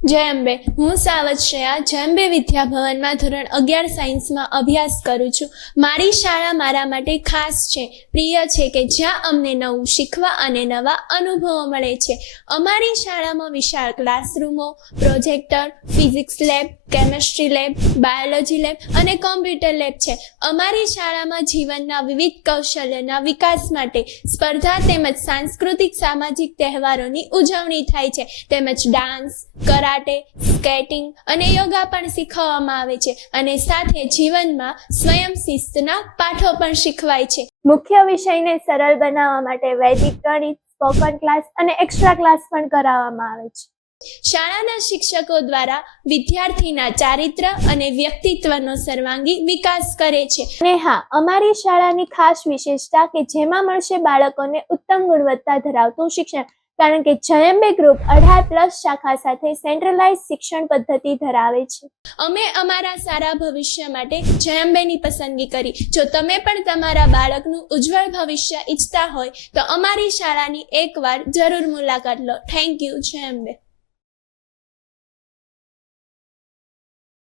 જય અંબે. હું સાવત શ્રેયા જય અંબે વિદ્યાભવનમાં ધોરણ 11 સાયન્સમાં અભ્યાસ કરું છું. મારી શાળા મારા માટે ખાસ છે, પ્રિય છે કે જ્યાં અમને નવું શીખવા અને નવા અનુભવો મળે છે. અમારી શાળામાં વિશાળ ક્લાસરૂમો, projector, physics lab, chemistry lab, biology lab અને કોમ્પ્યુટર લેબ છે. અમારી શાળામાં જીવનના વિવિધ કૌશલ્યના વિકાસ માટે સ્પર્ધા તેમજ સાંસ્કૃતિક સામાજિક તહેવારોની ઉજવણી થાય છે. તેમજ ડાન્સ, કરાટે, સ્કેટિંગ અને યોગા પણ શીખવવામાં આવે છે અને સાથે જીવનમાં સ્વયં શિસ્તના પાઠો પણ શીખવાય છે. મુખ્ય વિષયને સરળ બનાવવા માટે વૈદિક ગણિત, સ્પોકન ક્લાસ અને એક્સ્ટ્રા ક્લાસ પણ કરાવવામાં આવે છે. શાળાના શિક્ષકો દ્વારા વિદ્યાર્થીના ચારિત્ર અને વ્યક્તિત્વનો સર્વાંગી વિકાસ કરે છે. અને હા, અમારી શાળાની ખાસ વિશેષતા કે જેમાં મળશે બાળકોને ઉત્તમ ગુણવત્તા ધરાવતું શિક્ષણ, કારણ કે જય અંબે ગ્રુપ 18+ શાખા સાથે સેન્ટ્રલાઇઝ શિક્ષણ પદ્ધતિ ધરાવે છે. અમે અમારા સારા ભવિષ્ય માટે જય અંબેની પસંદગી કરી. જો તમે પણ તમારા બાળકનું ઉજ્જવળ ભવિષ્ય ઈચ્છતા હોય તો અમારી શાળાની એકવાર જરૂર મુલાકાત લો. Thank you. જય અંબે.